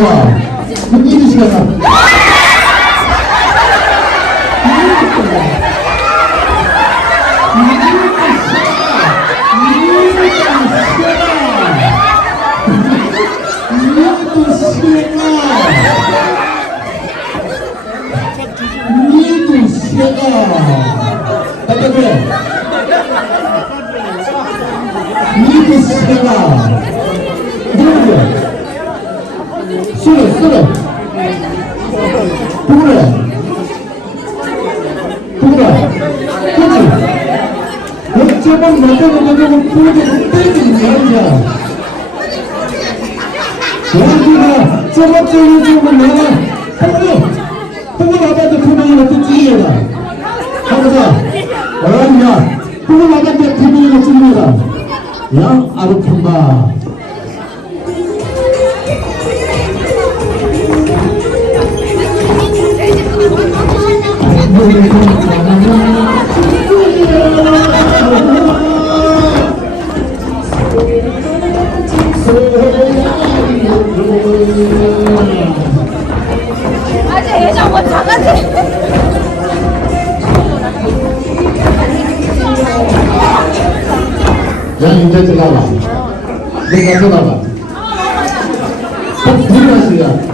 좋아. 이두 시간. 여기가 저번째 유튜브는 내가 홍보 아빠한테 구멍을 어떻게 찔려라 하면서 야 홍보 아빠한테 구멍을 찔려라 야 아르푼바 아직 예전 뭐 작아지. 야 이제 들어가봐 내가 들어가봐 둘이 마시자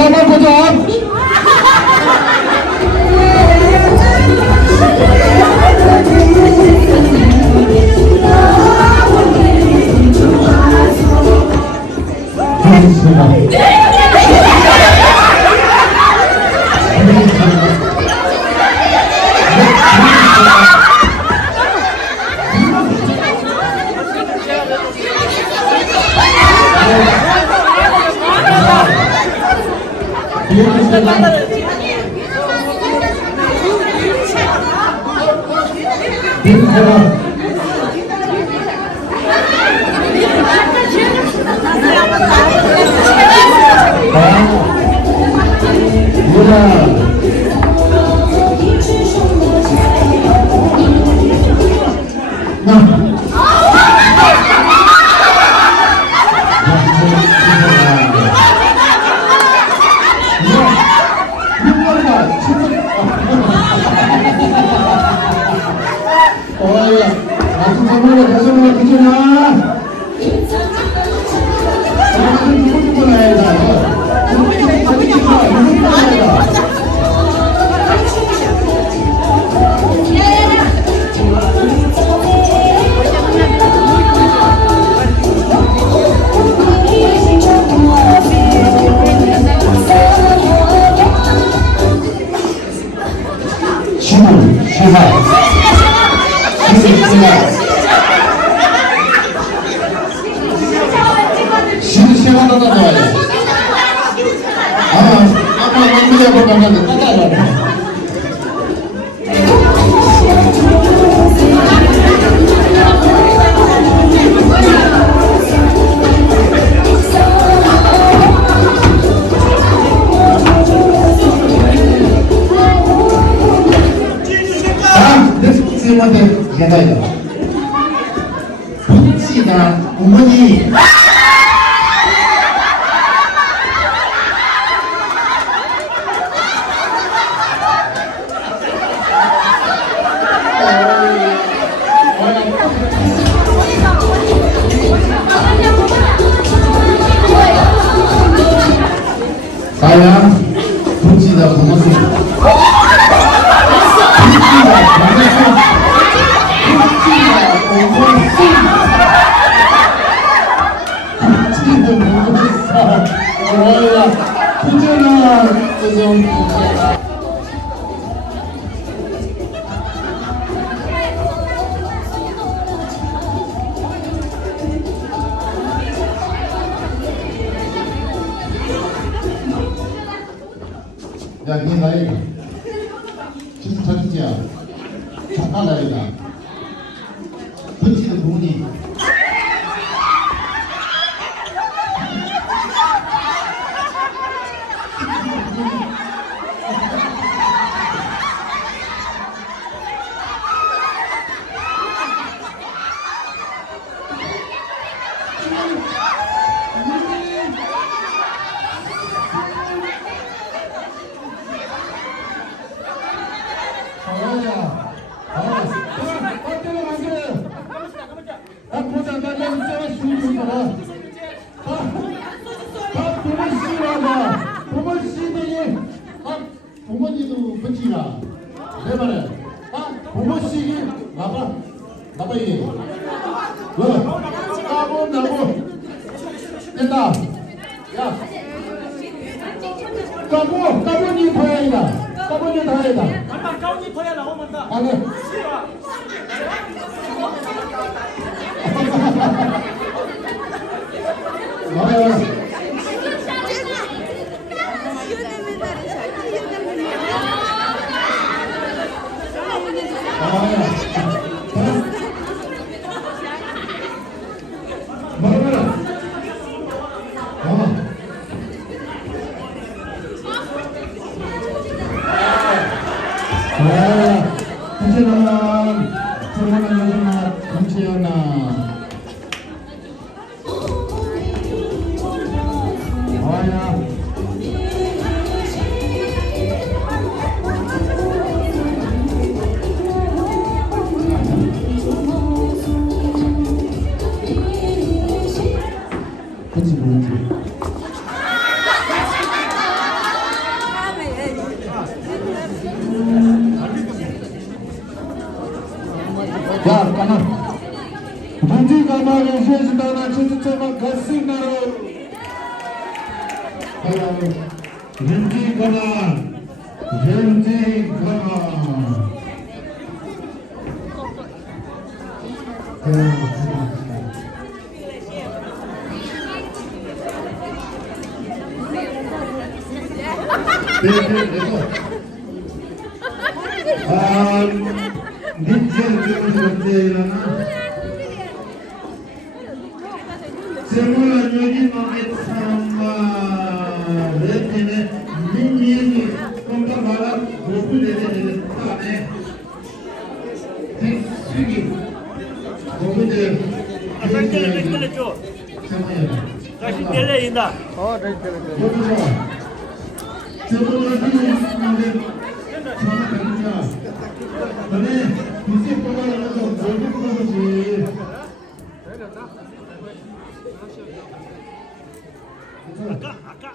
까만 고정 가위바위보. 펀치가 어머니. 가야 펀치다 고모스. 야, 니 나이가 진짜 저기지야. 잠깐 나이가 펀치도 부모니. 부모님도 펀치라 내 말에 부모씨기 나봐 이게 나고 됐다. 야 까보니 포야이다. 까보니 다이다. 까보니 포야 나오면 다. 아네. 한시는 사랑하는 요즘아 감치였나. 그치 뭐지? 야, 까나. 문제 가마를 쉬어준다나 천천히만 갔으나로. 문제 가마. Semula nyogi mangit sama retene minyi konta bala gopu dede tane sigi gopu de 땡글래 줘. 다시 뗄래 인다. semula nyogi mangit sama kerja ane bisi pemala itu gopu gopu 아까